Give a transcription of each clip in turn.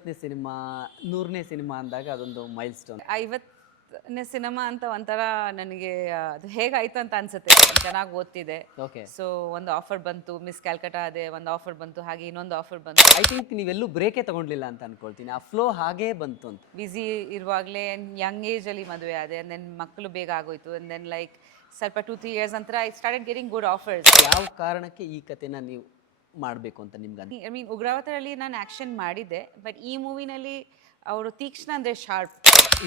50ನೇ cinema 100ನೇ cinema ಅಂದಾಗ ಅದೊಂದು mile stone. 50ನೇ cinema ಅಂತ ಒಂಥರ ನನಗೆ ಅದು ಹೇಗಾಯ್ತು ಅಂತ ಅನ್ಸುತ್ತೆ. ಚೆನ್ನಾಗಿ ಓದ್ತಿದೆ. ಓಕೆ. ಸೊ ಒಂದು ಆಫರ್ ಬಂತು, ಮಿಸ್ ಕ್ಯಾಲ್ಕಟಾ ಅದೇ ಒಂದು ಆಫರ್ ಬಂತು, ಹಾಗೆ ಇನ್ನೊಂದು ಆಫರ್ ಬಂತು. ಐ ಥಿಂಕ್ ನೀವೆಲ್ಲೂ ಬ್ರೇಕೇ ತಗೊಂಡಿಲ್ಲ ಅಂತ ಅನ್ಕೊಳ್ತೀನಿ, ಆ ಫ್ಲೋ ಹಾಗೇ ಬಂತು ಅಂತ. ಬ್ಯುಸಿ ಇರುವಾಗಲೇ ಯಂಗ್ ಏಜಲ್ಲಿ ಮದುವೆ ಆದೆ, ದೆನ್ ಮಕ್ಕಳು ಬೇಗ ಆಗೋಯ್ತು, ಆ್ಯಂಡ್ ದೆನ್ ಲೈಕ್ ಸ್ವಲ್ಪ 2-3 ಇಯರ್ಸ್ ನಂತರ I started getting good offers. ಯಾವ ಕಾರಣಕ್ಕೆ ಈ ಕಥೆನ ನೀವು ಮಾಡಬೇಕು ಅಂತ ನಿಮ್ಗೆ ಐ ಮೀನ್ ಉಗ್ರಾವತರಲ್ಲಿ ನಾನು ಆ್ಯಕ್ಷನ್ ಮಾಡಿದ್ದೆ, ಬಟ್ ಈ ಮೂವಿನಲ್ಲಿ ಅವರು ತೀಕ್ಷ್ಣ ಅಂದರೆ ಶಾರ್ಪ್.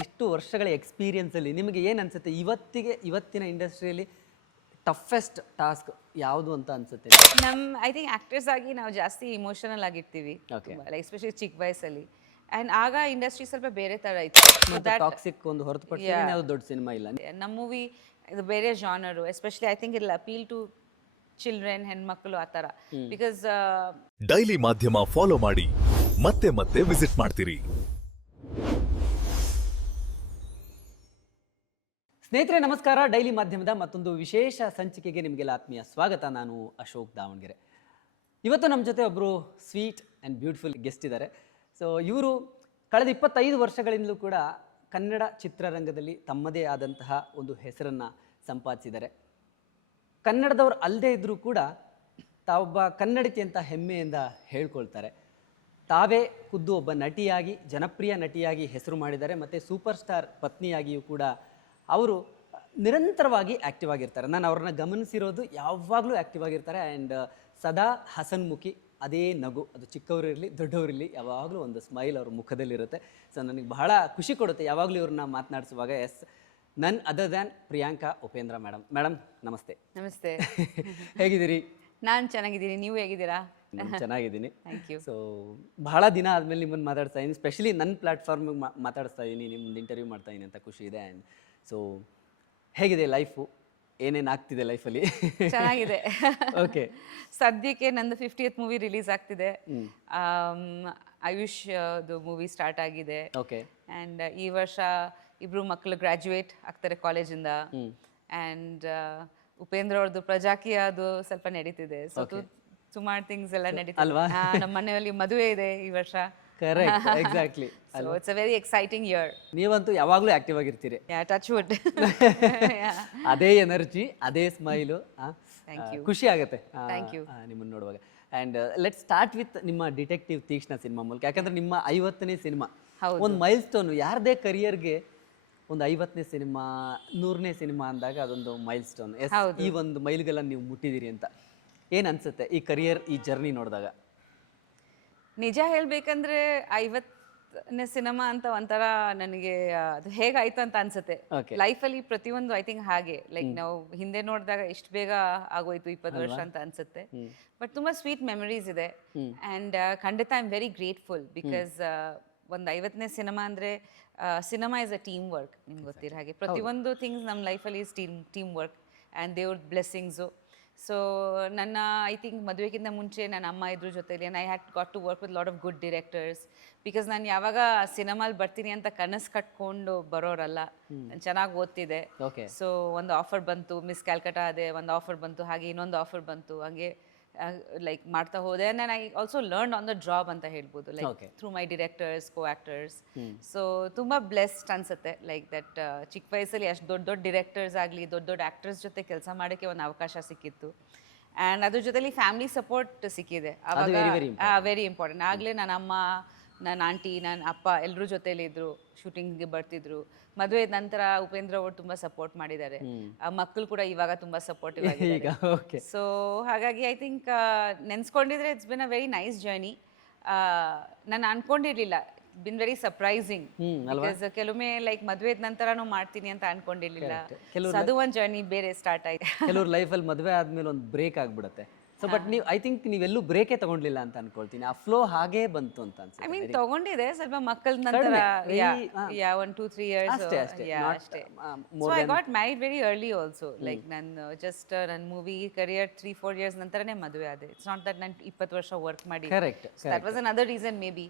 ಇಷ್ಟು ವರ್ಷಗಳ ಎಕ್ಸ್ಪೀರಿಯನ್ಸಲ್ಲಿ ನಿಮಗೆ ಏನು ಅನಿಸುತ್ತೆ, ಇವತ್ತಿನ ಇಂಡಸ್ಟ್ರಿಯಲ್ಲಿ ಟಫೆಸ್ಟ್ ಟಾಸ್ಕ್ ಯಾವುದು ಅಂತ ಅನಿಸುತ್ತೆ? ಐ ಥಿಂಕ್ ಆ್ಯಕ್ಟರ್ಸ್ ಆಗಿ ನಾವು ಜಾಸ್ತಿ ಇಮೋಷನಲ್ ಆಗಿರ್ತೀವಿ, Okay. ಲೈಕ್ ಎಸ್ಪೆಷಲಿ ಚಿಕ್ಕ ವಯಸ್ಸಲ್ಲಿ. ಆ್ಯಂಡ್ ಆಗ ಇಂಡಸ್ಟ್ರಿ ಸ್ವಲ್ಪ ಬೇರೆ ಥರ ಇತ್ತು. ಟಾಕ್ಸಿಕ್ ಒಂದು ಹೊರತುಪಡಿಸಿ ಯಾವ್ದು ದೊಡ್ಡ ಸಿನಿಮಾ ಇಲ್ಲ. ನಮ್ಮ ಮೂವಿ ಇದು ಬೇರೆ genre, especially I think it appeal to children, ಹೆಣ್ಮಕ್ಳು ಆ ಥರ. ಬಿಕಾಸ್ ಡೈಲಿ ಮಾಧ್ಯಮ ಫಾಲೋ ಮಾಡಿ, ಮತ್ತೆ ಮತ್ತೆ ವಿಸಿಟ್ ಮಾಡ್ತೀರಿ. ಸ್ನೇಹಿತರೆ ನಮಸ್ಕಾರ. ಡೈಲಿ ಮಾಧ್ಯಮದ ಮತ್ತೊಂದು ವಿಶೇಷ ಸಂಚಿಕೆಗೆ ನಿಮಗೆಲ್ಲ ಆತ್ಮೀಯ ಸ್ವಾಗತ. ನಾನು ಅಶೋಕ್ ದಾವಣಗೆರೆ. ಇವತ್ತು ನಮ್ಮ ಜೊತೆ ಒಬ್ಬರು ಸ್ವೀಟ್ ಆ್ಯಂಡ್ ಬ್ಯೂಟಿಫುಲ್ ಗೆಸ್ಟ್ ಇದ್ದಾರೆ. ಸೊ ಇವರು ಕಳೆದ 25 ವರ್ಷಗಳಿಂದಲೂ ಕೂಡ ಕನ್ನಡ ಚಿತ್ರರಂಗದಲ್ಲಿ ತಮ್ಮದೇ ಆದಂತಹ ಒಂದು ಹೆಸರನ್ನು ಸಂಪಾದಿಸಿದ್ದಾರೆ. ಕನ್ನಡದವರು ಅಲ್ಲದೇ ಇದ್ದರೂ ಕೂಡ ತಾವೊಬ್ಬ ಕನ್ನಡತಿ ಅಂತ ಹೆಮ್ಮೆಯಿಂದ ಹೇಳ್ಕೊಳ್ತಾರೆ. ತಾವೇ ಖುದ್ದು ಒಬ್ಬ ನಟಿಯಾಗಿ, ಜನಪ್ರಿಯ ನಟಿಯಾಗಿ ಹೆಸರು ಮಾಡಿದ್ದಾರೆ. ಮತ್ತು ಸೂಪರ್ ಸ್ಟಾರ್ ಪತ್ನಿಯಾಗಿಯೂ ಕೂಡ ಅವರು ನಿರಂತರವಾಗಿ ಆ್ಯಕ್ಟಿವ್ ಆಗಿರ್ತಾರೆ. ನಾನು ಅವ್ರನ್ನ ಗಮನಿಸಿರೋದು ಯಾವಾಗಲೂ ಆ್ಯಕ್ಟಿವ್ ಆಗಿರ್ತಾರೆ. ಆ್ಯಂಡ್ ಸದಾ ಹಸನ್ಮುಖಿ, ಅದೇ ನಗು, ಅದು ಚಿಕ್ಕವರಿರಲಿ ದೊಡ್ಡವರಿರಲಿ ಯಾವಾಗಲೂ ಒಂದು ಸ್ಮೈಲ್ ಅವ್ರ ಮುಖದಲ್ಲಿರುತ್ತೆ. ಸೊ ನನಗೆ ಬಹಳ ಖುಷಿ ಕೊಡುತ್ತೆ ಯಾವಾಗಲೂ ಇವ್ರನ್ನ ಮಾತನಾಡಿಸುವಾಗ. Yes, none other than Priyanka Upendra madam ನಮಸ್ತೆ. ನಮಸ್ತೆ. ಹೇಗಿದ್ದೀರಿ? ನಾನು ಚೆನ್ನಾಗಿದ್ದೀನಿ, ನೀವು ಹೇಗಿದ್ದೀರಾ? ನಾನು ಚೆನ್ನಾಗಿದ್ದೀನಿ. Thank you. ಸೊ ಬಹಳ ದಿನ ಆದಮೇಲೆ ನಿಮ್ಮನ್ನು ಮಾತಾಡ್ತಾ ಇದ್ದೀನಿ, ಸ್ಪೆಷಲಿ ನನ್ನ ಪ್ಲ್ಯಾಟ್ಫಾರ್ಮಿಗೆ ಮಾತಾಡಿಸ್ತಾ ಇದ್ದೀನಿ, ನಿಮ್ಮದು ಇಂಟರ್ವ್ಯೂ ಮಾಡ್ತಾ ಇದ್ದೀನಿ ಅಂತ ಖುಷಿ ಇದೆ. ಆ್ಯಂಡ್ ಸೊ ಹೇಗಿದೆ ಲೈಫು, ಏನೇನು ಆಗ್ತಿದೆ ಲೈಫಲ್ಲಿ? ಚೆನ್ನಾಗಿದೆ. ಓಕೆ. ಸದ್ಯಕ್ಕೆ ನಂದು 50th ಮೂವಿ ರಿಲೀಸ್ ಆಗ್ತಿದೆ. ಆಯುಷ್ ಮೂವಿ ಸ್ಟಾರ್ಟ್ ಆಗಿದೆ. ಓಕೆ. ಆ್ಯಂಡ್ ಈ ವರ್ಷ ಇಬ್ರು ಮಕ್ಕಳು ಗ್ರ್ಯಾಜುಯೇಟ್ ಆಗ್ತಾರೆ ಕಾಲೇಜಿಂದ. ಆ್ಯಂಡ್ ಉಪೇಂದ್ರ ಅವ್ರದ್ದು ಪ್ರಜಾಕಿ ಅದು ಸ್ವಲ್ಪ ನಡೀತಿದೆ. ಸೊ ಸುಮಾರು ಥಿಂಗ್ಸ್ ಎಲ್ಲ ನಡೀತಿದೆ ಅಲ್ವಾ? ನಮ್ಮ ಮನೆಯಲ್ಲಿ ಮದುವೆ ಇದೆ ಈ ವರ್ಷ. Correct, exactly. So it's a very exciting year. ನೀವಂತೂ ಯಾವಾಗಲೂ ಆ್ಯಕ್ಟಿವ್ ಆಗಿರ್ತೀರಿ. Touch wood. ಅದೇ ಎನರ್ಜಿ, ಅದೇ ಸ್ಮೈಲು, ಖುಷಿ ಆಗುತ್ತೆ ನಿಮ್ಮನ್ನು ನೋಡುವಾಗ. ಆ್ಯಂಡ್ ಲೆಟ್ ಸ್ಟಾರ್ಟ್ ವಿತ್ ನಿಮ್ಮ ಡಿಟೆಕ್ಟಿವ್ ತೀಕ್ಷ್ಣ ಸಿನಿಮಾ ಮೂಲಕ. ಯಾಕಂದ್ರೆ ನಿಮ್ಮ 50ನೇ ಸಿನಿಮಾ ಒಂದು ಮೈಲ್ ಸ್ಟೋನು. ಯಾರದೇ ಕರಿಯರ್ಗೆ ಒಂದು 50ನೇ ಸಿನಿಮಾ 100ನೇ ಸಿನಿಮಾ ಅಂದಾಗ ಅದೊಂದು ಮೈಲ್ ಸ್ಟೋನ್. ಎಸ್, ಈ ಒಂದು ಮೈಲ್ಗೆಲ್ಲ ನೀವು ಮುಟ್ಟಿದ್ದೀರಿ ಅಂತ ಏನು ಅನ್ಸುತ್ತೆ ಈ ಕರಿಯರ್, ಈ ಜರ್ನಿ ನೋಡಿದಾಗ? ನಿಜ ಹೇಳ್ಬೇಕಂದ್ರೆ 50ನೇ ಸಿನಿಮಾ ಅಂತ ಒಂಥರ ನನಗೆ ಅದು ಹೇಗಾಯ್ತು ಅಂತ ಅನ್ಸುತ್ತೆ. ಲೈಫಲ್ಲಿ ಪ್ರತಿಯೊಂದು ಐ ಥಿಂಕ್ ಹಾಗೆ, ಲೈಕ್ ನಾವು ಹಿಂದೆ ನೋಡಿದಾಗ ಇಷ್ಟು ಬೇಗ ಆಗೋಯ್ತು 20 ವರ್ಷ ಅಂತ ಅನ್ಸುತ್ತೆ. ಬಟ್ ತುಂಬಾ ಸ್ವೀಟ್ ಮೆಮರೀಸ್ ಇದೆ. ಆ್ಯಂಡ್ ಖಂಡಿತ I am very grateful because ಒಂದು 50ನೇ ಸಿನಿಮಾ ಅಂದರೆ cinema is a team work. ನಿಮ್ಗೆ ಗೊತ್ತಿರೋ ಹಾಗೆ ಪ್ರತಿಯೊಂದು ಥಿಂಗ್ಸ್ ನಮ್ಮ ಲೈಫಲ್ಲಿ ಇಸ್ ಟೀಮ್ ವರ್ಕ್ ಆ್ಯಂಡ್ ದೇವ್ರ ಬ್ಲೆಸ್ಸಿಂಗ್ಸು. ಸೊ ನನ್ನ ಐ ಥಿಂಕ್ ಮದುವೆಗಿಂತ ಮುಂಚೆ ನನ್ನ ಅಮ್ಮ ಇದ್ರ ಜೊತೆಲಿ I had got to work with lot of good directors. Because ನಾನು ಯಾವಾಗ ಸಿನಿಮಾಲಿ ಬರ್ತೀನಿ ಅಂತ ಕನಸು ಕಟ್ಕೊಂಡು ಬರೋರಲ್ಲ. ನಾನು ಚೆನ್ನಾಗಿ ಓದ್ತಿದೆ. ಸೊ ಒಂದು ಆಫರ್ ಬಂತು, ಮಿಸ್ ಕ್ಯಾಲ್ಕಟಾ ಅದೇ ಒಂದು ಆಫರ್ ಬಂತು, ಹಾಗೆ ಇನ್ನೊಂದು ಆಫರ್ ಬಂತು, ಹಾಗೆ ಲೈಕ್ ಮಾಡ್ತಾ ಹೋದೆ. And I also learn on the job ಅಂತ ಹೇಳ್ಬೋದು, like through my directors, co actors. So ತುಂಬ ಬ್ಲೆಸ್ಡ್ ಅನ್ಸುತ್ತೆ ಲೈಕ್ ದಟ್. ಚಿಕ್ಕ ವಯಸ್ಸಲ್ಲಿ ಅಷ್ಟು ದೊಡ್ಡ ಡಿರೆಕ್ಟರ್ಸ್ ಆಗಲಿ, ದೊಡ್ಡ ಆ್ಯಕ್ಟರ್ಸ್ ಜೊತೆ ಕೆಲಸ ಮಾಡೋಕ್ಕೆ ಒಂದು ಅವಕಾಶ ಸಿಕ್ಕಿತ್ತು. ಆ್ಯಂಡ್ ಅದ್ರ ಜೊತೆಲಿ ಫ್ಯಾಮಿಲಿ ಸಪೋರ್ಟ್ ಸಿಕ್ಕಿದೆ ಅವಾಗ, ವೆರಿ ಇಂಪಾರ್ಟೆಂಟ್. ಆಗಲೇ ನನ್ನ ಅಮ್ಮ, ನನ್ನ ಆಂಟಿ, ನನ್ನ ಅಪ್ಪ ಎಲ್ಲರೂ ಜೊತೆಲಿ ಇದ್ರು, ಶೂಟಿಂಗ್ಗೆ ಬರ್ತಿದ್ರು. ಮದುವೆ ನಂತರ ಉಪೇಂದ್ರ ಅವರು ತುಂಬಾ ಸಪೋರ್ಟ್ ಮಾಡಿದ್ದಾರೆ. ಮಕ್ಕಳು ಕೂಡ ಇವಾಗ ತುಂಬಾ ಸಪೋರ್ಟಿವ್ ಆಗಿದ್ದಾರೆ. ಸೊ ಹಾಗಾಗಿ ಐ ಥಿಂಕ್ ನೆನ್ಸ್ಕೊಂಡಿದ್ರೆ it's been a very nice journey. ನಾನು ಅನ್ಕೊಂಡಿರ್ಲಿಲ್ಲ, ಬಿನ್ ವೆರಿ ಸರ್ಪ್ರೈಸಿಂಗ್. ಬಿಕಾಸ್ ಕೆಲವೊಮ್ಮೆ ಲೈಕ್ ಮದುವೆ ನಂತರನೂ ಮಾಡ್ತೀನಿ ಅಂತ ಅನ್ಕೊಂಡಿರ್ಲಿಲ್ಲ. ಅದು ಒಂದು ಜರ್ನಿ ಬೇರೆ ಸ್ಟಾರ್ಟ್ ಆಯ್ತು. ಕೆಲವ್ರ ಲೈಫಲ್ಲಿ ಮದುವೆ ಆದ್ಮೇಲೆ ಒಂದು ಬ್ರೇಕ್ ಆಗ್ಬಿಡುತ್ತೆ. ಸೊ ಬಟ್ ನೀವು ಐ ಥಿಂಕ್ ನೀವೆಲ್ಲೂ ಬ್ರೇಕೇ ತಗೊಂಡಿಲ್ಲ ಅಂತ ಅನ್ಕೊಳ್ತೀನಿ, ಆ ಫ್ಲೋ ಹಾಗೇ ಬಂತು ಅಂತ ಅನ್ಸುತ್ತೆ. ಐ ಮೀನ್ ತಗೊಂಡಿದೆ ಸ್ವಲ್ಪ ಮಕ್ಕಳ ನಂತರ, 1-2-3 years ಅಷ್ಟೇ. So I got married very early also. Like ನಾನು ಜಸ್ಟ್ ನನ್ನ ಮೂವಿ ಕರಿಯರ್ 3-4 years ನಂತರನೇ ಮದುವೆ ಆದೆ. ಇಟ್ಸ್ ನಾಟ್ ದಟ್ ನಾನು 20 ವರ್ಷ ವರ್ಕ್ ಮಾಡಿ. That was another reason may be.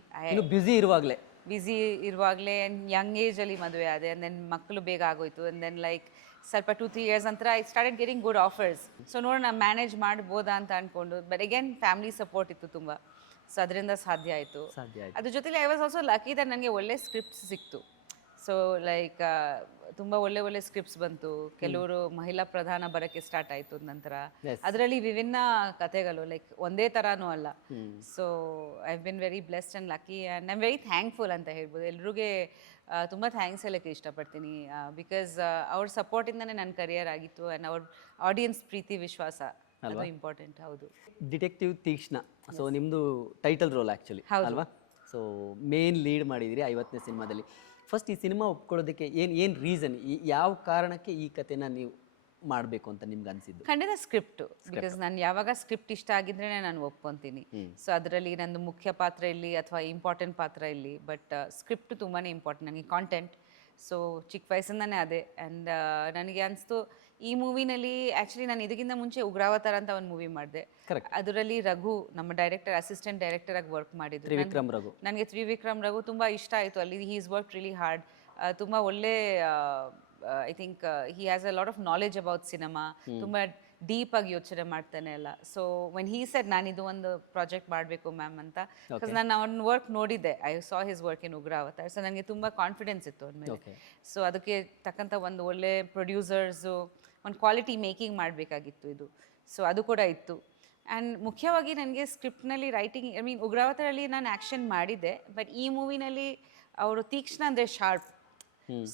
Busy ಇರುವಾಗಲೇ ಯಂಗ್ ಏಜಲ್ಲಿ ಮದುವೆ ಆದೆ, ಆ್ಯಂಡ್ ದೆನ್ ಮಕ್ಕಳು ಬೇಗ ಆಗೋಯ್ತು, ಆ್ಯಂಡ್ ದೆನ್ ಲೈಕ್ ಸ್ವಲ್ಪ 2-3 ಇಯರ್ಸ್ ನಂತರ I started getting good offers. So ನೋಡೋಣ ಮ್ಯಾನೇಜ್ ಮಾಡ್ಬೋದಾ ಅಂತ ಅಂದ್ಕೊಂಡು. ಬಟ್ ಅಗೇನ್ ಫ್ಯಾಮಿಲಿ ಸಪೋರ್ಟ್ ಇತ್ತು ತುಂಬ. ಸೊ ಅದರಿಂದ ಸಾಧ್ಯ ಆಯಿತು. ಸಾಧ್ಯ ಆಯ್ತು. ಅದ್ರ ಜೊತೆಲಿ I was also lucky that ನನಗೆ ಒಳ್ಳೆ ಸ್ಕ್ರಿಪ್ಟ್ಸ್ ಸಿಕ್ತು. ಸೊ ಲೈಕ್ ತುಂಬ ಒಳ್ಳೆ ಸ್ಕ್ರಿಪ್ಟ್ಸ್ ಬಂತು. ಕೆಲವರು ಮಹಿಳಾ ಪ್ರಧಾನ ಬರೋಕ್ಕೆ ಸ್ಟಾರ್ಟ್ ಆಯಿತು ನಂತರ. ಅದರಲ್ಲಿ ವಿಭಿನ್ನ ಕಥೆಗಳು, ಲೈಕ್ ಒಂದೇ ಥರನೂ ಅಲ್ಲ. So I been very blessed and lucky and I am very thankful ಅಂತ ಹೇಳ್ಬೋದು. ಎಲ್ರಿಗೆ ತುಂಬ ಥ್ಯಾಂಕ್ಸ್ ಹೇಳೋಕ್ಕೆ ಇಷ್ಟಪಡ್ತೀನಿ. ಬಿಕಾಸ್ ಅವ್ರ ಸಪೋರ್ಟಿಂದನೇ ನನ್ನ ಕರಿಯರ್ ಆಗಿತ್ತು ಆ್ಯಂಡ್ ಅವ್ರ ಆಡಿಯನ್ಸ್ ಪ್ರೀತಿ ವಿಶ್ವಾಸ ಅದು ಇಂಪಾರ್ಟೆಂಟ್. ಹೌದು. ಡಿಟೆಕ್ಟಿವ್ ತೀಕ್ಷ್ಣ, ಸೊ ನಿಮ್ಮದು ಟೈಟಲ್ ರೋಲ್ ಆ್ಯಕ್ಚುಲಿ ಅಲ್ವಾ? ಸೊ ಮೇನ್ ಲೀಡ್ ಮಾಡಿದಿರಿ 50ನೇ ಸಿನಿಮಾದಲ್ಲಿ. ಫಸ್ಟ್ ಈ ಸಿನಿಮಾ ಒಪ್ಕೊಳ್ಳೋದಕ್ಕೆ ಏನು ರೀಸನ್, ಯಾವ ಕಾರಣಕ್ಕೆ ಈ ಕಥೆನ ನೀವು ಮಾಡಬೇಕು ಅಂತ ನಿಮ್ಗೆ ಅನಿಸಿದ್ದು? ಖಂಡಿತ ಸ್ಕ್ರಿಪ್ಟು. ಬಿಕಾಸ್ ನಾನು ಯಾವಾಗ ಸ್ಕ್ರಿಪ್ಟ್ ಇಷ್ಟ ಆಗಿದ್ರೆ ನಾನು ಒಪ್ಕೊತೀನಿ. ಸೊ ಅದರಲ್ಲಿ ನಂದು ಮುಖ್ಯ ಪಾತ್ರ ಇಲ್ಲಿ ಅಥವಾ ಇಂಪಾರ್ಟೆಂಟ್ ಪಾತ್ರ ಇಲ್ಲಿ, ಬಟ್ ಸ್ಕ್ರಿಪ್ಟ್ ತುಂಬಾ ಇಂಪಾರ್ಟೆಂಟ್ ನನಗೆ, ಕಾಂಟೆಂಟ್. ಸೊ ಚಿಕ್ಕ ವಯಸ್ಸಿಂದನೇ ಅದೇ. ಆ್ಯಂಡ್ ನನಗೆ ಅನಿಸ್ತು ಈ ಮೂವಿನಲ್ಲಿ ಆ್ಯಕ್ಚುಲಿ ನಾನು ಇದಕ್ಕಿಂತ ಮುಂಚೆ ಉಗ್ರಾವತಾರ ಅಂತ ಒಂದು ಮೂವಿ ಮಾಡಿದೆ. ಅದರಲ್ಲಿ ರಘು ನಮ್ಮ ಡೈರೆಕ್ಟರ್, ಅಸಿಸ್ಟೆಂಟ್ ಡೈರೆಕ್ಟರ್ ಆಗಿ ವರ್ಕ್ ಮಾಡಿದ್ರು. ನನಗೆ ತ್ರಿವಿಕ್ರಮ್ ರಘು ತುಂಬ ಇಷ್ಟ ಆಯಿತು. ಅಲ್ಲಿ he is work really hard. ತುಂಬ ಒಳ್ಳೆ I think he has a lot of knowledge about cinema. ತುಂಬ ಡೀಪಾಗಿ ಯೋಚನೆ ಮಾಡ್ತಾನೆ ಎಲ್ಲ. ಸೊ ವೆನ್ ಹೀ ಸೆಡ್ ನಾನು ಇದು ಒಂದು ಪ್ರಾಜೆಕ್ಟ್ ಮಾಡಬೇಕು ಮ್ಯಾಮ್ ಅಂತ, ಬಿಕಾಸ್ ನಾನು ಅವನ ವರ್ಕ್ ನೋಡಿದ್ದೆ, I saw his work in Ugravatara. So ನನಗೆ ತುಂಬ ಕಾನ್ಫಿಡೆನ್ಸ್ ಇತ್ತು ಅವನ ಮೇಲೆ. ಸೊ ಅದಕ್ಕೆ ತಕ್ಕಂಥ ಒಂದು ಒಳ್ಳೆ ಪ್ರೊಡ್ಯೂಸರ್ಸು, ಒಂದು ಕ್ವಾಲಿಟಿ ಮೇಕಿಂಗ್ ಮಾಡಬೇಕಾಗಿತ್ತು ಇದು. ಸೊ ಅದು ಕೂಡ ಇತ್ತು. ಆ್ಯಂಡ್ ಮುಖ್ಯವಾಗಿ ನನಗೆ ಸ್ಕ್ರಿಪ್ಟ್ನಲ್ಲಿ ರೈಟಿಂಗ್, ಐ ಮೀನ್ ಉಗ್ರಾವತಾರಲ್ಲಿ ನಾನು ಆ್ಯಕ್ಷನ್ ಮಾಡಿದ್ದೆ, ಬಟ್ ಈ ಮೂವಿನಲ್ಲಿ ಅವರು ತೀಕ್ಷ್ಣ ಅಂದರೆ ಶಾರ್ಪ್.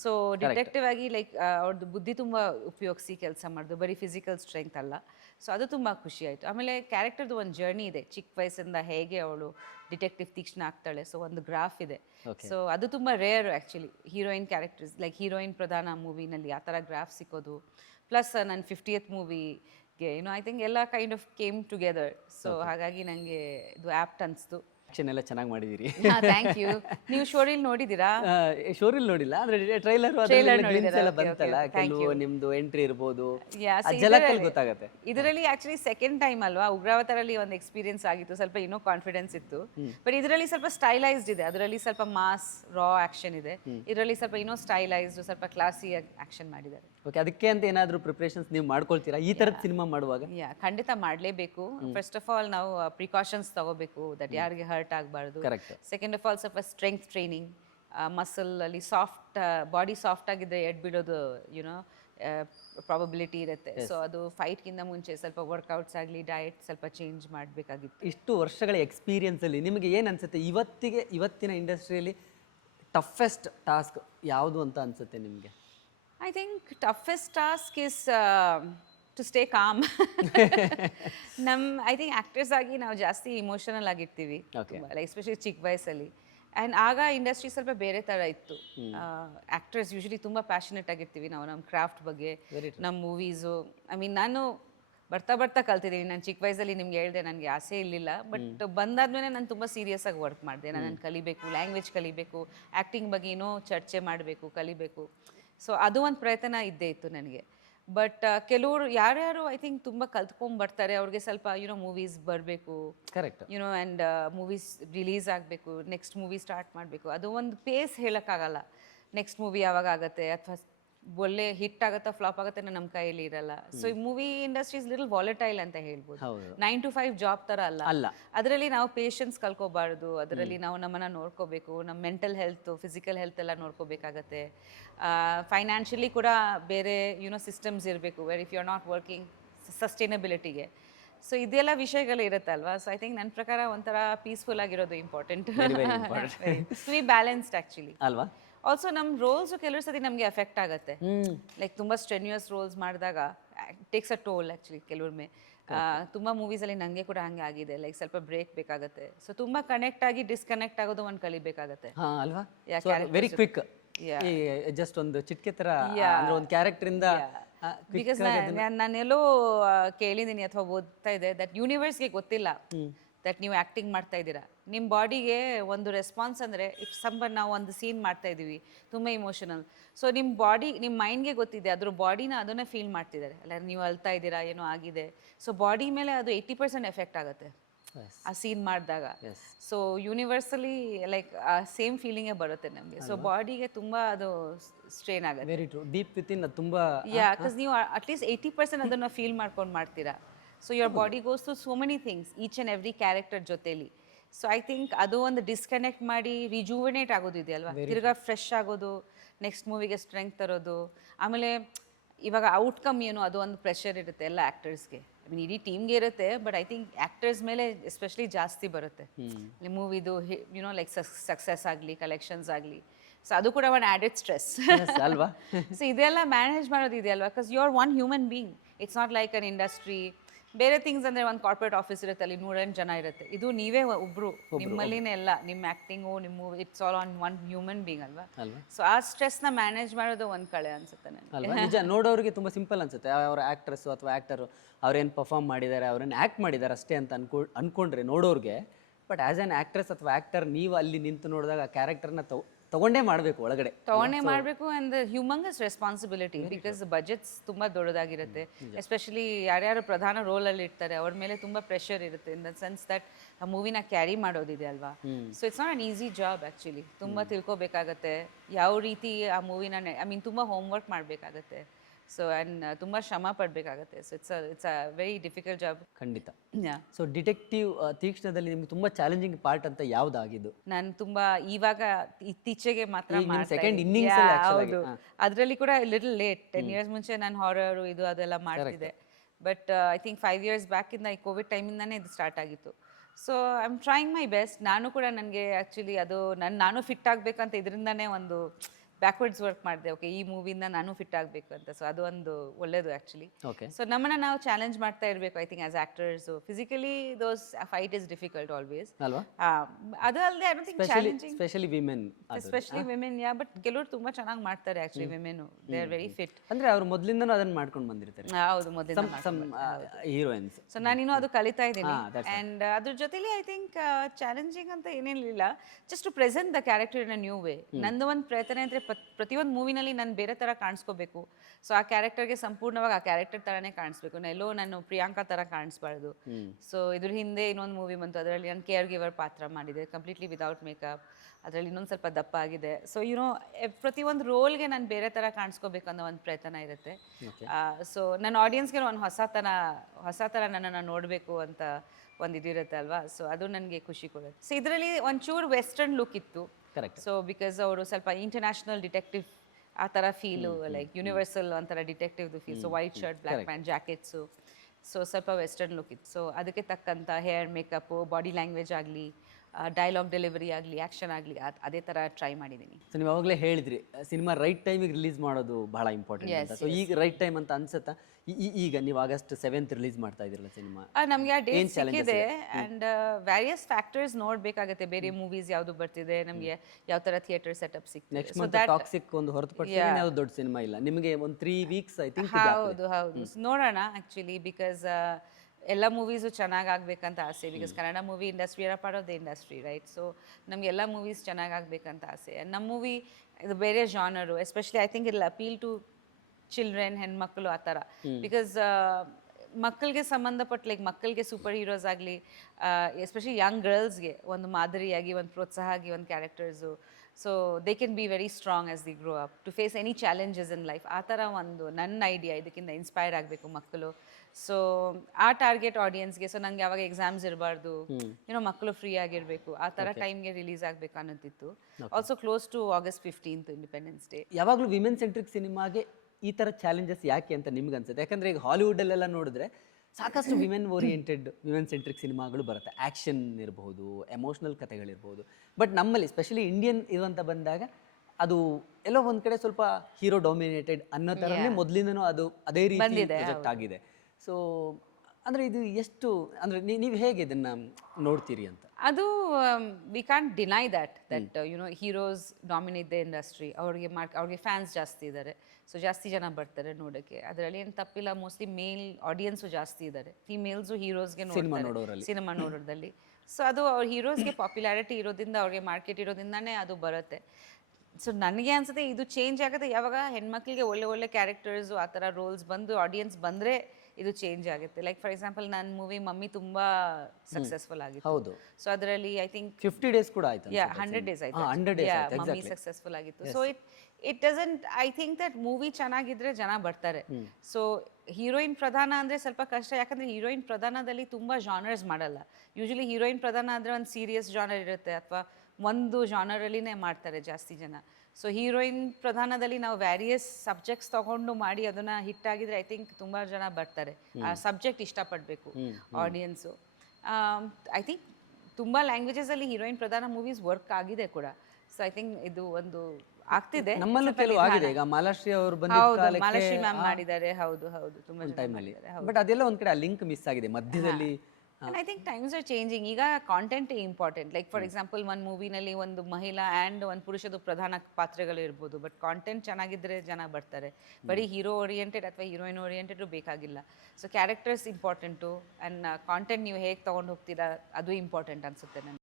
ಸೊ ಡಿಟೆಕ್ಟಿವ್ ಆಗಿ ಲೈಕ್ ಅವ್ರದ್ದು ಬುದ್ಧಿ ತುಂಬ ಉಪಯೋಗಿಸಿ ಕೆಲಸ ಮಾಡೋದು, ಬರೀ ಫಿಸಿಕಲ್ ಸ್ಟ್ರೆಂತ್ ಅಲ್ಲ. ಸೊ ಅದು ತುಂಬ ಖುಷಿ ಆಯಿತು. ಆಮೇಲೆ ಕ್ಯಾರೆಕ್ಟರ್ದು ಒಂದು ಜರ್ನಿ ಇದೆ, ಚಿಕ್ಕ ವಯಸ್ಸಿಂದ ಹೇಗೆ ಅವಳು ಡಿಟೆಕ್ಟಿವ್ ತೀಕ್ಷ್ಣ ಆಗ್ತಾಳೆ. ಸೊ ಒಂದು ಗ್ರಾಫ್ ಇದೆ. ಸೊ ಅದು ತುಂಬ rare actually, heroine characters like heroine ಪ್ರಧಾನ ಮೂವಿನಲ್ಲಿ ಆ ಥರ ಗ್ರಾಫ್ ಸಿಕ್ಕೋದು. ಪ್ಲಸ್ ನನ್ನ 50th ಮೂವಿಗೆ ಐ ಥಿಂಕ್ ಎಲ್ಲ kind of came together. So ಹಾಗಾಗಿ ನನಗೆ ಇದು ಆ್ಯಪ್ಟ್ ಅನಿಸ್ತು. ಆಕ್ಷನ್ ಎಲ್ಲ ಚೆನ್ನಾಗಿ ಮಾಡಿದಿರಿ. Thank you. ನೀವು ಶೋರಿಲ್ ನೋಡಿದ್ದೀರಾ? ಶೋರಿಲ್ ನೋಡಿಲ್ಲ, ಅಂದ್ರೆ ಟ್ರೈಲರ್ ಎಲ್ಲ ಬಂತಲ್ಲ, ಕೆಲವು ನಿಮ್ದು ಎಂಟ್ರಿ ಇರ್ಬೋದು, ಗೊತ್ತಾಗುತ್ತೆ. ಇದರಲ್ಲಿ ಆಕ್ಚುಲಿ ಸೆಕೆಂಡ್ ಟೈಮ್ ಅಲ್ವಾ, ಉಗ್ರಾವತಾರಲ್ಲಿ ಒಂದು ಎಕ್ಸ್ಪೀರಿಯನ್ಸ್ ಆಗಿತ್ತು, ಸ್ವಲ್ಪ ಇನ್ನೂ ಕಾನ್ಫಿಡೆನ್ಸ್ ಇತ್ತು. ಬಟ್ ಇದರಲ್ಲಿ ಸ್ವಲ್ಪ ಸ್ಟೈಲೈಸ್ಡ್ ಇದೆ, ಅದರಲ್ಲಿ ಸ್ವಲ್ಪ ಮಾಸ್ ರಾ ಆಕ್ಷನ್ ಇದೆ. ಇದರಲ್ಲಿ ಸ್ವಲ್ಪ ಇನ್ನೂ ಸ್ಟೈಲೈಸ್ಡ್, ಸ್ವಲ್ಪ ಕ್ಲಾಸಿ ಆಕ್ಷನ್ ಮಾಡಿದ್ದಾರೆ. ಓಕೆ, ಅದಕ್ಕೆ ಅಂತ ಏನಾದರೂ ಪ್ರಿಪರೇಷನ್ಸ್ ನೀವು ಮಾಡ್ಕೊಳ್ತೀರಾ ಈ ಥರದ ಸಿನಿಮಾ ಮಾಡುವಾಗ? ಖಂಡಿತ ಮಾಡಲೇಬೇಕು. ಫಸ್ಟ್ ಆಫ್ ಆಲ್ ನಾವು ಪ್ರಿಕಾಷನ್ಸ್ ತಗೋಬೇಕು, ದಟ್ ಯಾರಿಗೆ ಹರ್ಟ್ ಆಗಬಾರ್ದು. ಸೆಕೆಂಡ್ ಆಫ್ ಆಲ್ ಸ್ವಲ್ಪ ಸ್ಟ್ರೆಂತ್ ಟ್ರೈನಿಂಗ್, ಮಸಲ್ ಅಲ್ಲಿ ಸಾಫ್ಟ್ ಬಾಡಿ ಸಾಫ್ಟ್ ಆಗಿದ್ರೆ ಎಡ್ ಬಿಡೋದು ಯುನೋ ಪ್ರಾಬಬಿಲಿಟಿ ಇರುತ್ತೆ. ಸೊ ಅದು ಫೈಟ್ಗಿಂತ ಮುಂಚೆ ಸ್ವಲ್ಪ ವರ್ಕೌಟ್ಸ್ ಆಗಲಿ, ಡಯಟ್ ಸ್ವಲ್ಪ ಚೇಂಜ್ ಮಾಡಬೇಕಾಗಿತ್ತು. ಇಷ್ಟು ವರ್ಷಗಳ ಎಕ್ಸ್ಪೀರಿಯನ್ಸಲ್ಲಿ ನಿಮಗೆ ಏನು ಅನಿಸುತ್ತೆ, ಇವತ್ತಿನ ಇಂಡಸ್ಟ್ರಿಯಲ್ಲಿ ಟಫೆಸ್ಟ್ ಟಾಸ್ಕ್ ಯಾವುದು ಅಂತ ಅನಿಸುತ್ತೆ ನಿಮಗೆ? I think toughest task is to stay calm. I think actors ಆಗಿ ನಾವು ಜಾಸ್ತಿ ಇಮೋಷನಲ್ ಆಗಿರ್ತೀವಿ, ಲೈಕ್ ಎಸ್ಪೆಷಲಿ ಚಿಕ್ಕ ವಯಸ್ಸಲ್ಲಿ. ಆ್ಯಂಡ್ ಆಗ ಇಂಡಸ್ಟ್ರಿ ಸ್ವಲ್ಪ ಬೇರೆ ಥರ ಇತ್ತು. ಆ್ಯಕ್ಟರ್ಸ್ ಯೂಶ್ವಲಿ ತುಂಬ ಪ್ಯಾಷನೆಟ್ ಆಗಿರ್ತೀವಿ ನಾವು ನಮ್ಮ ಕ್ರಾಫ್ಟ್ ಬಗ್ಗೆ, ನಮ್ಮ ಮೂವೀಸು. ಐ ಮೀನ್ ನಾನು ಬರ್ತಾ ಕಲ್ತಿದ್ದೀನಿ. ನಾನು ಚಿಕ್ಕ ವಯಸ್ಸಲ್ಲಿ ನಿಮ್ಗೆ ಹೇಳಿದೆ ನನಗೆ ಆಸೆ ಇರಲಿಲ್ಲ, ಬಟ್ ಬಂದಾದ್ಮೇಲೆ ನಾನು ತುಂಬ ಸೀರಿಯಸ್ ಆಗಿ ವರ್ಕ್ ಮಾಡಿದೆ. ನಾನು ಕಲಿಬೇಕು, ಲ್ಯಾಂಗ್ವೇಜ್ ಕಲಿಬೇಕು, ಆ್ಯಕ್ಟಿಂಗ್ ಬಗ್ಗೆ ಏನೋ ಚರ್ಚೆ ಮಾಡಬೇಕು, ಕಲಿಬೇಕು. ಸೊ ಅದು ಒಂದು ಪ್ರಯತ್ನ ಇದ್ದೇ ಇತ್ತು ನನಗೆ. ಬಟ್ ಕೆಲವರು ಯಾರ್ಯಾರು ಐ ಥಿಂಕ್ ತುಂಬ ಕಲ್ತ್ಕೊಂಡ್ಬರ್ತಾರೆ, ಅವ್ರಿಗೆ ಸ್ವಲ್ಪ ಮೂವೀಸ್ ಬರಬೇಕು, ಕರೆಕ್ಟ್, ಆ್ಯಂಡ್ ಮೂವೀಸ್ ರಿಲೀಸ್ ಆಗಬೇಕು, ನೆಕ್ಸ್ಟ್ ಮೂವಿ ಸ್ಟಾರ್ಟ್ ಮಾಡಬೇಕು. ಅದು ಒಂದು ಪೇಸ್ ಹೇಳೋಕ್ಕಾಗಲ್ಲ, ನೆಕ್ಸ್ಟ್ ಮೂವಿ ಯಾವಾಗ ಆಗುತ್ತೆ ಅಥವಾ ಒಳ್ಳೆ ಹಿಟ್ ಆಗುತ್ತಾ ಫ್ಲಾಪ್ ಆಗುತ್ತೆ ನಮ್ಮ ಕೈಯಲ್ಲಿ ಇರಲ್ಲ. ಸೊ ಈ movie industry is little volatile ಅಂತ ಹೇಳ್ಬೋದು. 9 to 5 ಜಾಬ್ ಥರ ಅಲ್ಲ. ಅದರಲ್ಲಿ ನಾವು ಪೇಷನ್ಸ್ ಕಲ್ಕೋಬಾರ್ದು, ಅದರಲ್ಲಿ ನಾವು ನಮ್ಮನ್ನು ನೋಡ್ಕೋಬೇಕು, ನಮ್ಮ ಮೆಂಟಲ್ ಹೆಲ್ತ್, ಫಿಸಿಕಲ್ ಹೆಲ್ತ್ ಎಲ್ಲ ನೋಡ್ಕೋಬೇಕಾಗತ್ತೆ. ಫೈನಾನ್ಷಿಯಲಿ ಕೂಡ ಬೇರೆ ಸಿಸ್ಟಮ್ಸ್ ಇರಬೇಕು, where if you are not working ಸಸ್ಟೈನಬಿಲಿಟಿಗೆ. ಸೊ ಇದೆಲ್ಲ ವಿಷಯಗಳು ಇರುತ್ತಲ್ವಾ. ಸೊ ಐ ಥಿಂಕ್ ನನ್ನ ಪ್ರಕಾರ ಒಂಥರ ಪೀಸ್ಫುಲ್ ಆಗಿರೋದು important, to be balanced actually ಅಲ್ವಾ. ಆಲ್ಸೋ ನಮ್ಮ ರೋಲ್ಸು ಕೆಲವು ಸತಿ ನಮಗೆ ಎಫೆಕ್ಟ್ ಆಗುತ್ತೆ, ಲೈಕ್ ತುಂಬ ಸ್ಟ್ರೆನ್ಯೂಯಸ್ ರೋಲ್ಸ್ ಮಾಡಿದಾಗ ಟೇಕ್ಸ್ ಅ ಟೋಲ್ ಆ್ಯಕ್ಚುಲಿ ಕೆಲವ್ರಮೆ. ತುಂಬ ಮೂವೀಸಲ್ಲಿ ನನಗೆ ಕೂಡ ಹಂಗೆ ಆಗಿದೆ, ಲೈಕ್ ಸ್ವಲ್ಪ ಬ್ರೇಕ್ ಬೇಕಾಗುತ್ತೆ. ಸೊ ತುಂಬ ಕನೆಕ್ಟ್ ಆಗಿ ಡಿಸ್ಕನೆಕ್ಟ್ ಆಗೋದು ಒಂದು ಕಲಿಬೇಕಾಗತ್ತೆ ಅಲ್ವಾ. ವೆರಿ ಕ್ವಿಕ್, ಜಸ್ಟ್ ಒಂದು ಚಿಟ್ಕೆ ಥರ ಒಂದು ಕ್ಯಾರೆಕ್ಟರ್ ಇಂದ. ಬಿಕಾಸ್ ನಾನೆಲ್ಲೋ ಕೇಳಿದ್ದೀನಿ ಅಥವಾ ಓದ್ತಾ ಇದೆ ದಟ್ ಯೂನಿವರ್ಸ್ಗೆ ಗೊತ್ತಿಲ್ಲ ದಟ್ ನೀವು ಆ್ಯಕ್ಟಿಂಗ್ ಮಾಡ್ತಾ ಇದ್ದೀರಾ. ನಿಮ್ಮ ಬಾಡಿಗೆ ಒಂದು ರೆಸ್ಪಾನ್ಸ್ ಅಂದರೆ ಇಫ್ ನಾವು ಒಂದು ಸೀನ್ ಮಾಡ್ತಾ ಇದ್ದೀವಿ ತುಂಬ ಇಮೋಷನಲ್, ಸೊ ನಿಮ್ಮ ಬಾಡಿ, ನಿಮ್ಮ ಮೈಂಡ್ಗೆ ಗೊತ್ತಿದೆ, ಅದ್ರ ಬಾಡಿನ ಅದನ್ನೇ ಫೀಲ್ ಮಾಡ್ತಿದ್ದಾರೆ ಅಲ್ಲ, ನೀವು ಅಳ್ತಾ ಇದ್ದೀರಾ, ಏನೋ ಆಗಿದೆ. ಸೊ ಬಾಡಿ ಮೇಲೆ ಅದು 80% ಎಫೆಕ್ಟ್ ಆಗುತ್ತೆ ಆ ಸೀನ್ ಮಾಡಿದಾಗ. ಸೊ ಯೂನಿವರ್ಸಲಿ ಲೈಕ್ ಸೇಮ್ ಫೀಲಿಂಗೇ ಬರುತ್ತೆ ನಮಗೆ. ಸೊ ಬಾಡಿಗೆ ತುಂಬ ಅದು ಸ್ಟ್ರೇನ್ ಆಗುತ್ತೆ. ವೆರಿ ಟ್ರೂ, ಡೀಪ್ ವಿತಿನ್ ತುಂಬ. ಬಿಕಾಸ್ ನೀವು ಅಟ್ಲೀಸ್ಟ್ 80% ಅದನ್ನು ಫೀಲ್ ಮಾಡ್ಕೊಂಡು ಮಾಡ್ತೀರಾ. So your body goes to so many things, each and every character ಜೊತೆಲಿ. ಸೊ ಐ ಥಿಂಕ್ ಅದು ಒಂದು ಡಿಸ್ಕನೆಕ್ಟ್ ಮಾಡಿ ರಿಜುವಿನೇಟ್ ಆಗೋದು ಇದೆಯಲ್ವಾ, ತಿರ್ಗಾ ಫ್ರೆಶ್ ಆಗೋದು, ನೆಕ್ಸ್ಟ್ ಮೂವಿಗೆ ಸ್ಟ್ರೆಂತ್ ತರೋದು. ಆಮೇಲೆ ಇವಾಗ ಔಟ್ಕಮ್ ಏನು ಅದು ಒಂದು ಪ್ರೆಷರ್ ಇರುತ್ತೆ ಎಲ್ಲ ಆ್ಯಕ್ಟರ್ಸ್ಗೆ. ಐ ಮೀನ್ ಇಡೀ ಟೀಮ್ಗೆ ಇರುತ್ತೆ, ಬಟ್ ಐ ಥಿಂಕ್ ಆ್ಯಕ್ಟರ್ಸ್ ಮೇಲೆ ಎಸ್ಪೆಷಲಿ ಜಾಸ್ತಿ ಬರುತ್ತೆ. ಮೂವಿದು ಲೈಕ್ ಸಕ್ಸಸ್ ಆಗಲಿ, ಕಲೆಕ್ಷನ್ಸ್ ಆಗಲಿ, ಸೊ ಅದು ಕೂಡ ಒಂದು ಆ್ಯಡೆಡ್ ಸ್ಟ್ರೆಸ್ ಅಲ್ವಾ? ಸೊ ಇದೆಲ್ಲ ಮ್ಯಾನೇಜ್ ಮಾಡೋದು ಇದೆಯಲ್ವಾ, because you are one human being. It's not like an industry. ಬೇರೆ ಥಿಂಗ್ಸ್ ಅಂದರೆ ಒಂದು ಕಾರ್ಪೊರೇಟ್ ಆಫೀಸ್ ಇರುತ್ತೆ, ಅಲ್ಲಿ 108 ಜನ ಇರುತ್ತೆ. ಇದು ನೀವೇ ಒಬ್ರು, ನಿಮ್ಮಲ್ಲಿನೇ ಎಲ್ಲ, ನಿಮ್ಮ ಆ್ಯಕ್ಟಿಂಗು, ನಿಮ್ಮ movie, it's all on one human being ಅಲ್ವಾ. ಸೊ ಆ ಸ್ಟ್ರೆಸ್ನ ಮ್ಯಾನೇಜ್ ಮಾಡೋದು ಒಂದು ಕಳೆ ಅನ್ಸುತ್ತೆ ನನಗೆ. ಅಲ್ವಾ? ನಿಜ, ನೋಡೋರಿಗೆ ತುಂಬ ಸಿಂಪಲ್ ಅನ್ಸುತ್ತೆ. ಅವ್ರ ಆ್ಯಕ್ಟ್ರೆಸ್ಸು ಅಥವಾ ಆ್ಯಕ್ಟರು ಅವ್ರೇನು ಪರ್ಫಾರ್ಮ್ ಮಾಡಿದ್ದಾರೆ, ಅವ್ರೇನು ಆ್ಯಕ್ಟ್ ಮಾಡಿದ್ದಾರೆ ಅಷ್ಟೇ ಅಂತ ಅನ್ಕೊಂಡ್ರೆ ನೋಡೋರಿಗೆ. ಬಟ್ ಆ್ಯಸ್ ಆ್ಯನ್ ಆ್ಯಕ್ಟ್ರೆಸ್ ಅಥವಾ ಆ್ಯಕ್ಟರ್ ನೀವು ಅಲ್ಲಿ ನಿಂತು ನೋಡಿದಾಗ ಆ ಕ್ಯಾರೆಕ್ಟರ್ನ ತಗೊಂಡೇ ಮಾಡಬೇಕು ಒಳಗಡೆ. ತಗೊಂಡೇ ಮಾಡಬೇಕು. ಆ್ಯಂಡ್ ಹ್ಯೂಮಂಗಸ್ ರೆಸ್ಪಾನ್ಸಿಬಿಲಿಟಿ, ಬಿಕಾಸ್ ಬಜೆಟ್ಸ್ ತುಂಬ ದೊಡ್ಡದಾಗಿರುತ್ತೆ. ಎಸ್ಪೆಷಲಿ ಯಾರ್ಯಾರು ಪ್ರಧಾನ ರೋಲಲ್ಲಿ ಇರ್ತಾರೆ ಅವ್ರ ಮೇಲೆ ತುಂಬ ಪ್ರೆಷರ್ ಇರುತ್ತೆ, ಇನ್ ದ ಸೆನ್ಸ್ ದಟ್ ಆ ಮೂವಿನ ಕ್ಯಾರಿ ಮಾಡೋದಿದೆ ಅಲ್ವಾ. So it's not an easy job actually. ತುಂಬ ತಿಳ್ಕೊಬೇಕಾಗತ್ತೆ ಯಾವ ರೀತಿ ಆ ಮೂವಿನ, ಐ ಮೀನ್ ತುಂಬ ಹೋಮ್ವರ್ಕ್ ಮಾಡಬೇಕಾಗತ್ತೆ. ಸೊ ಆ್ಯಂಡ್ ತುಂಬ ಶ್ರಮ ಪಡಬೇಕಾಗತ್ತೆ. So it's a very difficult job. ಖಂಡಿತ. ಸೊ ಡಿಟೆಕ್ಟಿವ್ ತೀಕ್ಷ್ಣದಲ್ಲಿ ನಿಮ್ಗೆ ತುಂಬ ಚಾಲೆಂಜಿಂಗ್ ಪಾರ್ಟ್ ಅಂತ ಯಾವುದಾಗಿದ್ದು? ನಾನು ತುಂಬಾ ಇವಾಗ ಇತ್ತೀಚೆಗೆ ಮಾತ್ರ ಸೆಕೆಂಡ್ ಇನ್ನಿಂಗ್ಸ್ ಹೌದು, ಅದರಲ್ಲಿ ಕೂಡ ಲಿಟಲ್ ಲೇಟ್. 10 years ಮುಂಚೆ ನಾನು ಹಾರರು ಇದು ಅದೆಲ್ಲ ಮಾಡ್ತಿದ್ದೆ. ಬಟ್ ಐ ಥಿಂಕ್ 5 years ಬ್ಯಾಕಿಂದ ಈ ಕೋವಿಡ್ ಟೈಮಿಂದಾನೇ ಇದು ಸ್ಟಾರ್ಟ್ ಆಗಿತ್ತು. So I am trying my best. ನಾನು ಕೂಡ ನನಗೆ ಆ್ಯಕ್ಚುಲಿ ಅದು ನಾನು ಫಿಟ್ ಆಗಬೇಕಂತ ಇದರಿಂದನೇ ಒಂದು ಬ್ಯಾಕ್ವರ್ಡ್ಸ್ ವರ್ಕ್ ಮಾಡಿದೆ. ಓಕೆ, ಈ ಮೂವಿಯಿಂದ ನಾನು ಫಿಟ್ ಆಗಬೇಕು ಅಂತ. ಸೊ ಅದು ಒಂದು ಒಳ್ಳೇದು ಆ್ಯಕ್ಚುಲಿ. ಸೊ ನಮ್ಮನ್ನ ನಾವು ಚಾಲೆಂಜ್ ಮಾಡ್ತಾ ಇರಬೇಕು. I think as actors physically those fight is difficult always ಅಲ್ವಾ? ಅದು ಅಲ್ಲದೆ I don't think challenging, specially women. Yeah, but ಕೆಲವರು ತುಂಬಾ ಚೆನ್ನಾಗಿ ಮಾಡ್ತಾರೆ actually. Women they are very fit. ಅಂದ್ರೆ ಅವ್ರು ಮೊದಲಿಂದನೂ ಅದನ್ನ ಮಾಡ್ಕೊಂಡು ಬಂದಿರ್ತಾರೆ. ಹೌದು, ಮೊದಲಿಂದ ಹೀರೋಯಿನ್ಸ್. ಸೊ ನಾನಿನ್ನೂ ಅದು ಕಲಿತಾ ಇದ್ದೀನಿ. ಆ್ಯಂಡ್ ಅದ್ರ ಜೊತೆಲಿ ಐ ಥಿಂಕ್ ಚಾಲೆಂಜಿಂಗ್ ಅಂತ ಏನೇನಿಲ್ಲ, just to present the character in a new way. ನಂದು ಒಂದು ಪ್ರಯತ್ನ ಅಂದರೆ ಪ್ರತಿಯೊಂದು ಮೂವಿನಲ್ಲಿ ನಾನು ಬೇರೆ ಥರ ಕಾಣಿಸ್ಕೋಬೇಕು. ಸೊ ಆ ಕ್ಯಾರೆಕ್ಟರ್ಗೆ ಸಂಪೂರ್ಣವಾಗಿ ಆ ಕ್ಯಾರೆಕ್ಟರ್ ಥರನೇ ಕಾಣಿಸ್ಬೇಕು. ಎಲ್ಲೋ ನಾನು ಪ್ರಿಯಾಂಕಾ ಥರ ಕಾಣಿಸ್ಬಾರ್ದು. ಸೊ ಇದ್ರ ಹಿಂದೆ ಇನ್ನೊಂದು ಮೂವಿ ಬಂತು, ಅದರಲ್ಲಿ ನಾನು ಕೇರ್ ಗಿವರ್ ಪಾತ್ರ ಮಾಡಿದೆ, ಕಂಪ್ಲೀಟ್ಲಿ ವಿದೌಟ್ ಮೇಕಪ್. ಅದರಲ್ಲಿ ಇನ್ನೊಂದು ಸ್ವಲ್ಪ ದಪ್ಪ ಆಗಿದೆ. ಸೊ ಪ್ರತಿಯೊಂದು ರೋಲ್ಗೆ ನಾನು ಬೇರೆ ಥರ ಕಾಣಿಸ್ಕೋಬೇಕು ಅನ್ನೋ ಒಂದು ಪ್ರಯತ್ನ ಇರುತ್ತೆ. ಸೊ ನನ್ನ ಆಡಿಯನ್ಸ್ಗೆ ಒಂದು ಹೊಸ ಥರ ನನ್ನನ್ನು ನೋಡಬೇಕು ಅಂತ ಒಂದು ಇದಿರುತ್ತೆ ಅಲ್ವಾ. ಸೊ ಅದು ನನಗೆ ಖುಷಿ ಕೊಡುತ್ತೆ. ಸೊ ಇದರಲ್ಲಿ ಒಂಚೂರು ವೆಸ್ಟರ್ನ್ ಲುಕ್ ಇತ್ತು. ಸೊ ಬಿಕಾಸ್ ಅವರು ಸ್ವಲ್ಪ ಇಂಟರ್ನ್ಯಾಷನಲ್ ಡಿಟೆಕ್ಟಿವ್ ಆ ಥರ ಫೀಲು, ಲೈಕ್ ಯೂನಿವರ್ಸಲ್ ಒಂಥರ ಡಿಟೆಕ್ಟಿವ್ದು feel. So white shirt, black pant, jackets. So ಸ್ವಲ್ಪ ವೆಸ್ಟರ್ನ್ ಲುಕ್ ಇತ್ತು. ಸೊ ಅದಕ್ಕೆ ತಕ್ಕಂಥ ಹೇರ್, ಮೇಕಪ್ಪು, ಬಾಡಿ ಲ್ಯಾಂಗ್ವೇಜ್ ಆಗಲಿ, ಡೈಲಾಗ್ ಡೆಲಿವರಿ ಆಗಲಿ, ಆ್ಯಕ್ಷನ್ ಆಗಲಿ, ಅದೇ ಥರ ಟ್ರೈ ಮಾಡಿದ್ದೀನಿ. ಸೊ ನೀವು ಅವಾಗಲೇ ಹೇಳಿದ್ರಿ ಸಿನಿಮಾ ರೈಟ್ ಟೈಮಿಗೆ ರಿಲೀಸ್ ಮಾಡೋದು ಬಹಳ ಇಂಪಾರ್ಟೆಂಟ್ ಅಂತ. ಸೊ ಈಗ ರೈಟ್ ಟೈಮ್ ಅಂತ ಅನ್ಸುತ್ತಾ? ಈಗ ನೀವು August 7th ರಿಲೀಸ್ ಮಾಡ್ತಾ ಇದ್ರಲ್ಲ ಸಿನಿಮಾ, ನಮಗೆ ಆ ಡೇಟ್ ಸಿಕ್ಕಿದೆ. ಆ್ಯಂಡ್ ವ್ಯಾರಿಯಸ್ ಫ್ಯಾಕ್ಟರ್ಸ್ ನೋಡಬೇಕಾಗುತ್ತೆ. ಬೇರೆ ಮೂವೀಸ್ ಯಾವುದು ಬರ್ತಿದೆ, ನಮಗೆ ಯಾವ ಥರ ಥಿಯೇಟರ್ ಸೆಟಪ್ ಸಿಕ್ತಿದೆ. ನೆಕ್ಸ್ಟ್ ಮಂತ್ ಟಾಕ್ಸಿಕ್ ಒಂದು ಹೊರತುಪಡಿಸಿ ಯಾವುದು ದೊಡ್ಡ ಸಿನಿಮಾ ಇಲ್ಲ ನಿಮಗೆ. ಒಂದು 3 weeks ಐ ಥಿಂಕ್. ಹೌದು ನೋಡೋಣ ಆ್ಯಕ್ಚುಲಿ. ಬಿಕಾಸ್ ಎಲ್ಲ ಮೂವೀಸು ಚೆನ್ನಾಗಿ ಆಗ್ಬೇಕಂತ ಆಸೆ. Because Kannada movie industry are part of the industry, right? So ನಮ್ಗೆ ಎಲ್ಲ ಮೂವೀಸ್ ಚೆನ್ನಾಗಿ ಆಗ್ಬೇಕಂತ ಆಸೆ. ನಮ್ಮ ಮೂವಿ ಇದು ಬೇರೆ genre, especially I think it appeal to children, ಹೆಣ್ಮಕ್ಳು ಆ ಥರ. ಬಿಕಾಸ್ ಮಕ್ಕಳಿಗೆ ಸಂಬಂಧಪಟ್ಟ, ಲೈಕ್ ಮಕ್ಕಳಿಗೆ ಸೂಪರ್ ಹೀರೋಸ್ ಆಗಲಿ, ಎಸ್ಪೆಷಲಿ ಯಂಗ್ ಗರ್ಲ್ಸ್ಗೆ ಒಂದು ಮಾದರಿಯಾಗಿ, ಒಂದು ಪ್ರೋತ್ಸಾಹ ಆಗಿ ಒಂದು characters. So they can be very strong as the grow up to face any challenges in life. ಆ ಥರ ಒಂದು ನನ್ನ ಐಡಿಯಾ. ಇದಕ್ಕಿಂತ ಇನ್ಸ್ಪೈರ್ ಆಗಬೇಕು ಮಕ್ಕಳು. ಸೊ ಆ ಟಾರ್ಗೆಟ್ ಆಡಿಯನ್ಸ್ಗೆ. ಸೊ ನಂಗೆ ಯಾವಾಗ ಎಕ್ಸಾಮ್ಸ್ ಇರಬಾರ್ದು, ಮಕ್ಕಳು ಫ್ರೀ ಆಗಿರಬೇಕು, ಆ ಥರ ಟೈಮ್ಗೆ ರಿಲೀಸ್ ಆಗಬೇಕು ಅನ್ನೋದಿತ್ತು. Also close to August 15th independence day. ಯಾವಾಗಲೂ ವಿಮೆನ್ ಸೆಂಟ್ರಿಕ್ ಸಿನಿಮಾಗೆ ಈ ಥರ ಚಾಲೆಂಜಸ್ ಯಾಕೆ ಅಂತ ನಿಮ್ಗೆ ಅನ್ಸುತ್ತೆ? ಯಾಕಂದರೆ ಈಗ ಹಾಲಿವುಡಲ್ಲೆಲ್ಲ ನೋಡಿದ್ರೆ ಸಾಕಷ್ಟು ವಿಮೆನ್ ಓರಿಯೆಂಟೆಡ್, ವಿಮೆನ್ ಸೆಂಟ್ರಿಕ್ ಸಿನಿಮಾಗಳು ಬರುತ್ತೆ. ಆ್ಯಕ್ಷನ್ ಇರಬಹುದು, ಎಮೋಷ್ನಲ್ ಕಥೆಗಳಿರ್ಬೋದು. ಬಟ್ ನಮ್ಮಲ್ಲಿ ಸ್ಪೆಷಲಿ ಇಂಡಿಯನ್ ಇದು ಅಂತ ಬಂದಾಗ ಅದು ಎಲ್ಲೋ ಒಂದು ಕಡೆ ಸ್ವಲ್ಪ ಹೀರೋ ಡಾಮಿನೇಟೆಡ್ ಅನ್ನೋ ಥರನೇ ಮೊದಲಿಂದನೂ ಅದು ಅದೇ ರೀತಿ ಪ್ರೊಜೆಕ್ಟ್ ಆಗಿದೆ. ಸೊ ಅಂದರೆ ಇದು ಎಷ್ಟು, ಅಂದರೆ ನೀವು ಹೇಗೆ ಇದನ್ನು ನೋಡ್ತೀರಿ ಅಂತ? ಅದು we can't deny that heroes dominate the industry. ಅವ್ರಿಗೆ ಫ್ಯಾನ್ಸ್ ಜಾಸ್ತಿ ಇದ್ದಾರೆ. ಸೊ ಜಾಸ್ತಿ ಜನ ಬರ್ತಾರೆ ನೋಡೋಕ್ಕೆ, ಅದರಲ್ಲಿ ಏನು ತಪ್ಪಿಲ್ಲ. ಮೋಸ್ಟ್ಲಿ ಮೇಲ್ ಆಡಿಯನ್ಸು ಜಾಸ್ತಿ ಇದ್ದಾರೆ. ಫೀಮೇಲ್ಸು ಹೀರೋಸ್ಗೆ ಸಿನಿಮಾ ನೋಡೋದ್ರಲ್ಲಿ. ಸೊ ಅದು ಅವ್ರ ಹೀರೋಸ್ಗೆ ಪಾಪ್ಯುಲಾರಿಟಿ ಇರೋದ್ರಿಂದ, ಅವ್ರಿಗೆ ಮಾರ್ಕೆಟ್ ಇರೋದ್ರಿಂದನೇ ಅದು ಬರುತ್ತೆ. ಸೊ ನನಗೆ ಅನ್ಸುತ್ತೆ ಇದು ಚೇಂಜ್ ಆಗುತ್ತೆ ಯಾವಾಗ ಹೆಣ್ಮಕ್ಳಿಗೆ ಒಳ್ಳೆ ಒಳ್ಳೆ ಕ್ಯಾರೆಕ್ಟರ್ಸು ಆ ಥರ ರೋಲ್ಸ್ ಬಂದು ಆಡಿಯನ್ಸ್ ಬಂದರೆ ಇದು ಚೇಂಜ್ ಆಗುತ್ತೆ. ಲೈಕ್ ಫಾರ್ ಎಕ್ಸಾಂಪಲ್ ನನ್ನ ಮೂವಿ ಮಮ್ಮಿ ತುಂಬಾ ಸಕ್ಸಸ್ಫುಲ್ ಆಗಿತ್ತು. ಹೌದು. ಸೊ ಅದರಲ್ಲಿ ಐ ಥಿಂಕ್ 50 ಡೇಸ್ ಕೂಡ ಆಯ್ತು 100 ಡೇಸ್ ಆಯ್ತು. 100 ಡೇಸ್ ಆಯ್ತು ಮಮ್ಮಿ ಎಕ್ಸಾಕ್ಟ್ಲಿ. ಸಕ್ಸಸ್ಫುಲ್ ಆಗಿತ್ತು. So it doesn't, I think that movie ಚೆನ್ನಾಗಿದ್ರೆ ಜನ ಬರ್ತಾರೆ. ಸೊ ಹೀರೋಯಿನ್ ಪ್ರಧಾನ ಅಂದ್ರೆ ಸ್ವಲ್ಪ ಕಷ್ಟ, ಯಾಕಂದ್ರೆ ಹೀರೋಯಿನ್ ಪ್ರಧಾನದಲ್ಲಿ ತುಂಬಾ ಜಾನರ್ಸ್ ಮಾಡಲ್ಲ. ಯೂಶಲಿ ಹೀರೋಯಿನ್ ಪ್ರಧಾನ ಅಂದ್ರೆ ಒಂದು ಸೀರಿಯಸ್ ಜಾನರ್ ಇರುತ್ತೆ ಅಥವಾ ಒಂದು ಜಾನರ್ ಅಲ್ಲಿನೇ ಮಾಡ್ತಾರೆ ಜಾಸ್ತಿ ಜನ. ಸೊ ಹೀರೋಯಿನ್ ಪ್ರಧಾನದಲ್ಲಿ ನಾವು ವ್ಯಾರಿಯಸ್ ಸಬ್ಜೆಕ್ಟ್ಸ್ ತಗೊಂಡು ಮಾಡಿ ಅದನ್ನ ಹಿಟ್ ಆಗಿದ್ರೆ ಐ ಥಿಂಕ್ ತುಂಬಾ ಜನ ಬರ್ತಾರೆ. ಆ ಸಬ್ಜೆಕ್ಟ್ ಇಷ್ಟಪಡಬೇಕು ಆಡಿಯನ್ಸು. ಐ ಥಿಂಕ್ ತುಂಬಾ ಲ್ಯಾಂಗ್ವೇಜಸ್ ಅಲ್ಲಿ ಹೀರೋಯಿನ್ ಪ್ರಧಾನ ಮೂವೀಸ್ ವರ್ಕ್ ಆಗಿದೆ ಕೂಡ. ಸೊ ಐ ಥಿಂಕ್ ಇದು ಒಂದು ಆಗ್ತಿದೆ. ನಮ್ಮಲ್ಲೂ ಕೆಲವು ಆಗಿದೆ. ಈಗ ಮಾಲಾಶ್ರೀ ಅವರು ಹೌದು, ಮಾಲಾಶ್ರೀ ಮ್ಯಾಮ್ ಮಾಡಿದ್ದಾರೆ. ಹೌದು ಹೌದು, ತುಂಬಾ ಜನ ಟೈಮಲ್ಲಿ, ಮಾಡಿದ್ದಾರೆ. ಬಟ್ ಅದೆಲ್ಲ ಒಂದ್ ಕಡೆ ಆ ಲಿಂಕ್ ಮಿಸ್ ಆಗಿದೆ ಮಧ್ಯದಲ್ಲಿ. And I think times are changing. ಈಗ content important. Like for example ಒಂದು ಮೂವಿನಲ್ಲಿ ಒಂದು ಮಹಿಳಾ ಆ್ಯಂಡ್ ಒಂದು ಪುರುಷದ ಪ್ರಧಾನ ಪಾತ್ರಗಳು ಇರ್ಬೋದು, ಬಟ್ ಕಾಂಟೆಂಟ್ ಚೆನ್ನಾಗಿದ್ರೆ ಜನ ಬರ್ತಾರೆ. ಬರೀ ಹೀರೋ ಓರಿಯೆಂಟೆಡ್ ಅಥವಾ ಹೀರೋಯಿನ್ ಓರಿಯೆಂಟೆಡ್ ಬೇಕಾಗಿಲ್ಲ. So characters important and content ನೀವು ಹೇಗೆ ತೊಗೊಂಡು ಹೋಗ್ತೀರಾ ಅದು ಇಂಪಾರ್ಟೆಂಟ್ ಅನಿಸುತ್ತೆ ನನಗೆ.